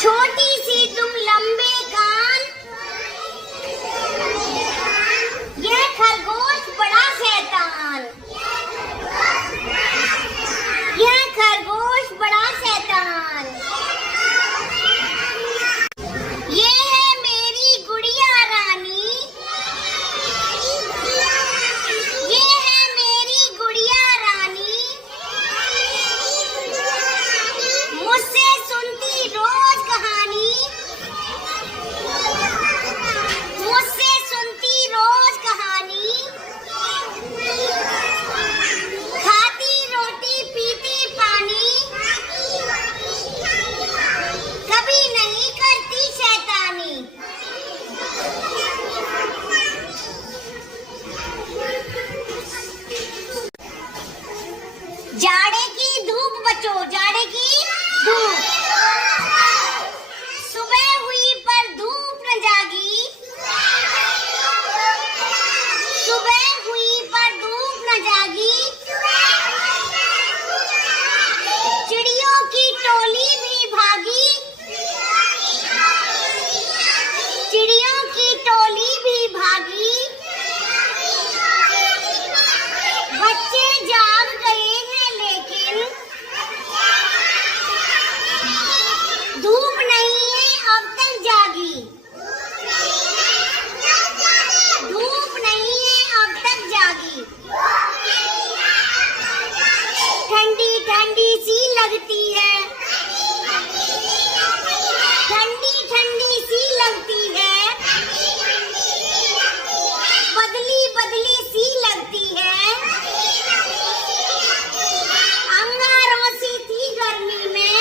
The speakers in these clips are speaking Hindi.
छोटी सी तुम लंबे कान, यह खरगोश बड़ा शैतान, यह खरगोश बड़ा शैतान। ये है मेरी गुड़िया रानी, ये है मेरी गुड़िया रानी, मुझसे सुनती रोज कहानी, मुझसे सुनती रोज कहानी, खाती रोटी पीती पानी, कभी नहीं करती शैतानी। जाड़े की धूप बचो, जाड़े की धूप, सुबह हुई पर धूप न जागी, सुबह हुई पर धूप न जागी, चिड़ियों की टोली भी भागी, चिड़ियों की टोली भी भागी, बच्चे जाग गए हैं लेकिन धूप नहीं है अब तक जागी, धूप नहीं है अब तक जागी। ठंडी ठंडी सी लगती है, ठंडी ठंडी सी लगती है, बदली बदली सी लगती है, अंगारों सी थी गर्मी में,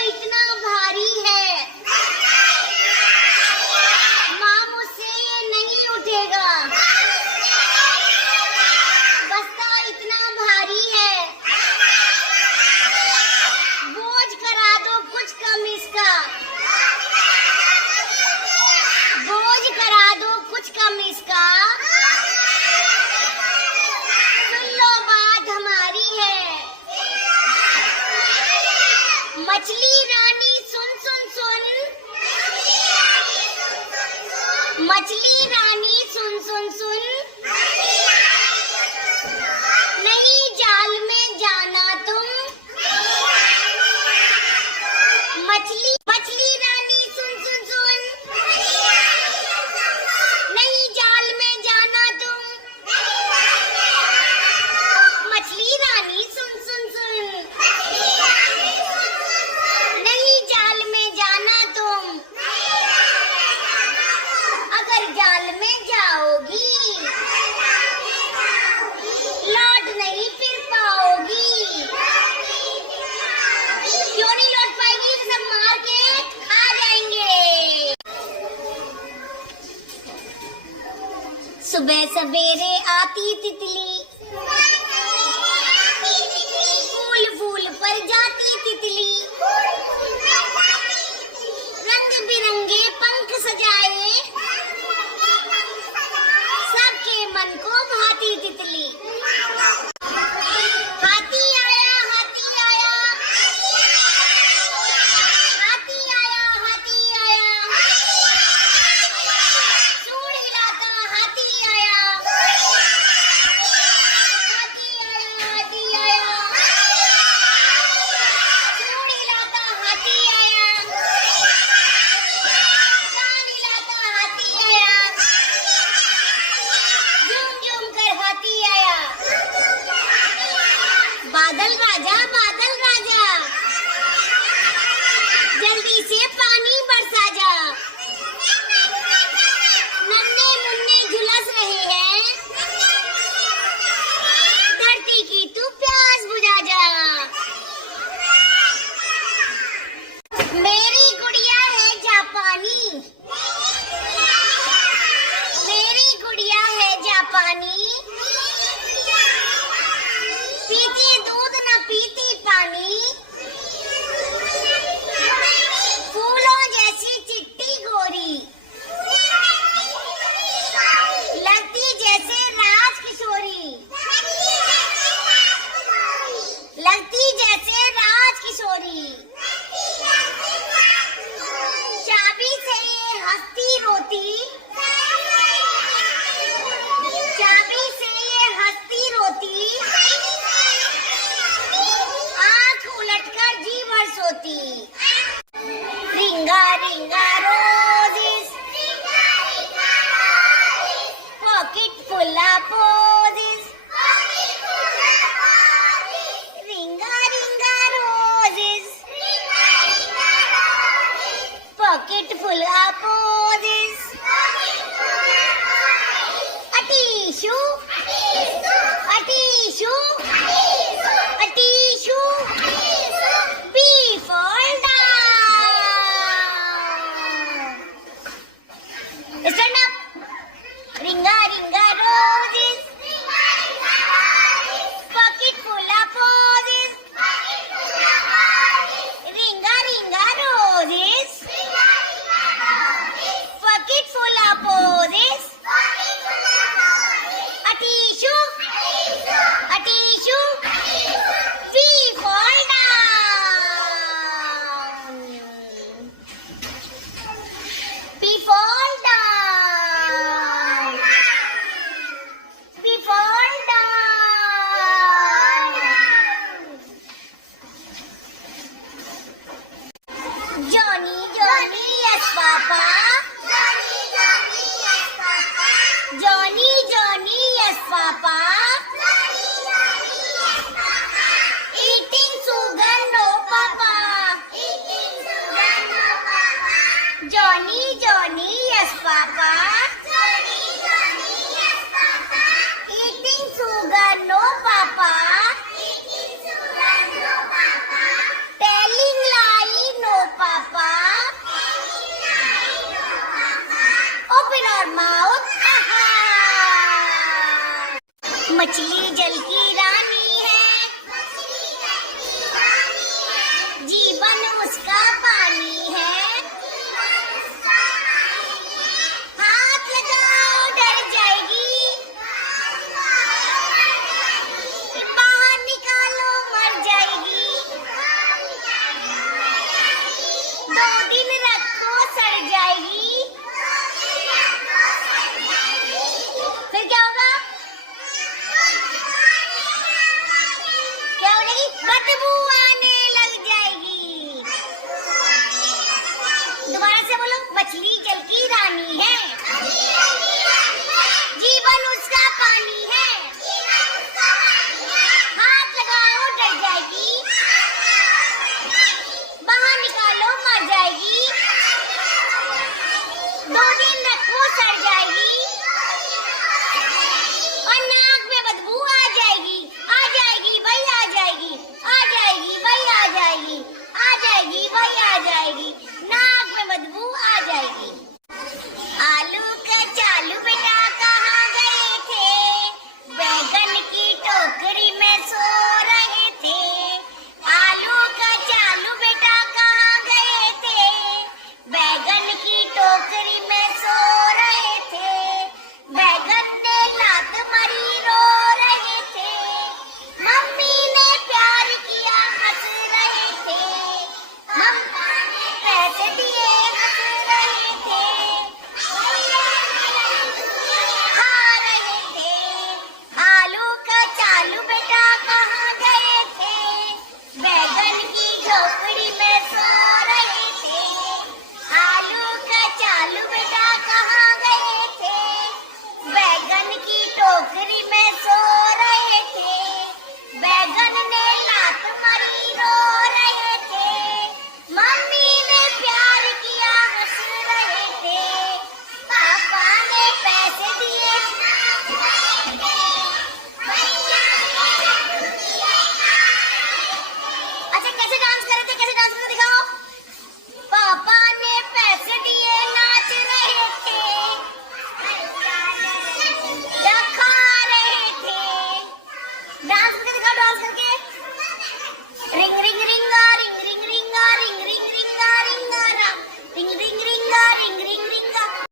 इतना भारी है, माँ मुझसे ये नहीं उठेगा। बस्ता इतना भारी है, बोझ करा दो कुछ कम इसका। बोझ करा दो कुछ कम इसका। सुन लो बात हमारी है, मछली रानी सुन सुन सुन। मछली रानी सुन सुन सुन। नहीं जाल में जाना तुम। मछली मछली रानी सुन सुन सुन। नहीं जाल में जाना तुम। मछली रानी सुन सुन सुन। नहीं जाल में जाना तुम। अगर जाल में जाओगी लौट नहीं फिर पाओगी। क्यों नहीं लौट पाएगी? सब मार के खा जाएंगे। सुबह सवेरे आती तितली, फूल फूल पर जाती तितली। रंग बिरंगे पंख सजाए, सबके मन को भाती तितली। हाथी आया हाथी आया, हाथी आया हाथी आया। सूंड हिलाता हाथी आया, हाथी आया हाथी आया। सूंड हिलाता हाथी आया, कान हिलाता हाथी आया। झूम झूम कर हाथी आया। बादल राजा जल्दी से पानी बरसा जा। नन्हे मुन्ने झुलस रहे हैं, धरती की तू प्यास बुझा जा। मेरी गुड़िया है जापानी, मेरी गुड़िया है जापानी। पीती दूध न पीती पानी, फूलों जैसी चिट्टी गोरी, लगती जैसे राजकिशोरी, लगती जैसे राजकिशोरी। चाबी से ये हंसती रोती, चाबी से ये हंसती रोती। आँख उलटकर जी भर सोती। रिंगा रिंगा roses, pocket full of posies. रिंगा रिंगा roses, pocket full of posies. A tissue, a tissue, a tissue. Be fall down. Stand up. Ringa ringa roses, pocket full of posies. Ringa ringa roses, pocket full of posies. A tissue, a tissue. We fall down. We fall down. We fall down. Johnny, Johnny, yes, Papa. Johnny, Johnny, yes, Papa. Eating sugar, no, Papa. Johnny, Johnny, yes, Papa. Eating sugar, no, Papa. Telling lie, 2 दिन रखो सड़ जाएगी। फिर क्या होगा? क्या हो जाएगी? बदबू आने लग जाएगी। दोबारा से बोलो। मछली जल की रानी है, जीवन उसका पानी है।